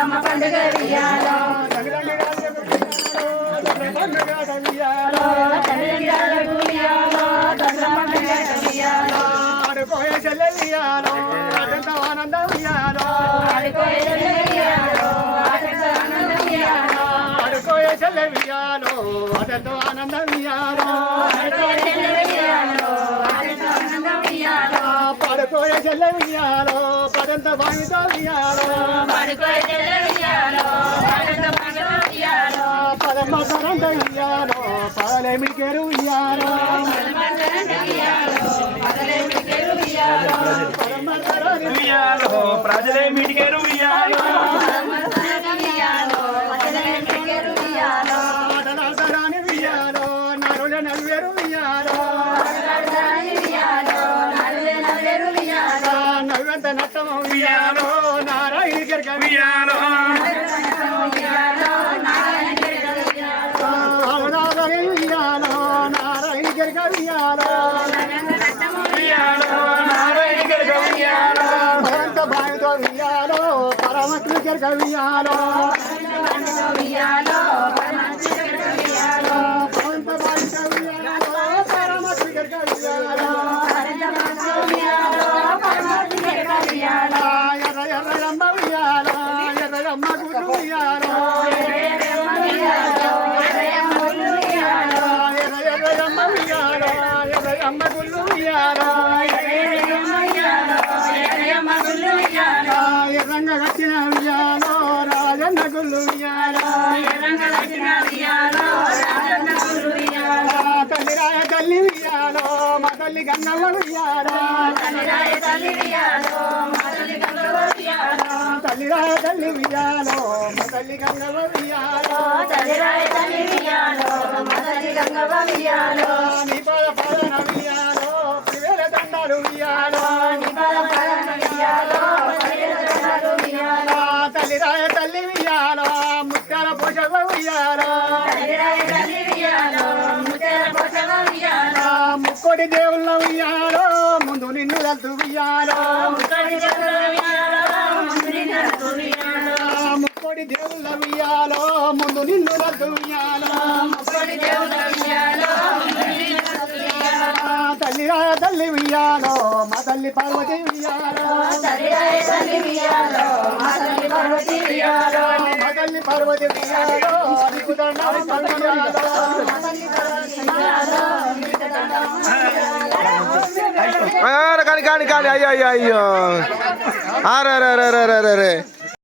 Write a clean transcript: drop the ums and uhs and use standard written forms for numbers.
బతుకమ్మ పండుగ వియాలో తల్లిదండ్రులకు వియాలో దసరా పండుగ వియాలో ఆడుకోయే చెల్లె వియాలో అదంతా ఆనందం వియాలో ఆడుకోయే చెల్లె వియాలో అదంతా ఆనందం వియాలో ఆడుకోయే చెల్లె వియాలో అదంతా ఆనందం వియాలో ఆడుకోయే చెల్లె వియాలో అదంతా ఆనందం వియాలో పడుకోయే చెల్లె వియాలో పదంత బావితో వియాలో ఆడుకోయే చెల్లె వియాలో అదంతా పండుగ వియాలో పదమ్మ సరంత వియాలో పదలేమికేరు వియాలో ప్రజలే మిటికేరు వియాలో ఆటలాడరాని వియాలో నరుల నవ్వేరు వియాలో నవ్వెంత నట్టమ వియాలో నారాయణ గర్గ వియాలో అవనాదని వియాలో నారాయణ గర్గ వియాలో వియాలో నారాయణ గర్గ వియాలో భవంత బావితో వియాలో పరమత్మ గర్గ వియాలో భవంత బావితో వియాలో పరమత్మ గర్గ వియాలో ఎర్ర ఎర్రమ్మ వియాలో ఎర్రమ్మ గుడ్డు వియాలో ఎర్ర ఎర్రమ్మ వియాలో ఎర్రమ్మ గుళ్ళు వియాలో ఎర్రంగా కట్టిన వియాలో రాజన్న గుళ్ళు వియాలో తల్లిరాయ తల్లి వియాలో మా తల్లి గంగవ్వ వియాలో తల్లిరాయ తల్లి వియాలో మా తల్లి గంగవ్వ వియాలో నీ పాద పాదన వియాలో పివేల దండాలు వియాలో తల్లిరాయ తల్లి వియాలో ముత్యాల పోషవ వియాలో ముక్కోటి దేవుళ్ళ వియాలో ముందు నిన్ను వెళ్తూ వియాలో ముక్కోటి దేవుళ్ళ వియాలో ముందు నిన్ను వెళ్తూ వియాలో తల్లిరాయ తల్లి వియాలో మా తల్లి పార్వతి వియాలో మా తల్లి పార్వతి వియాలో నీకు దండాలు వియాలో కానీ కానీ కానీ అయ్యో అయ్యో అయ్యో అరే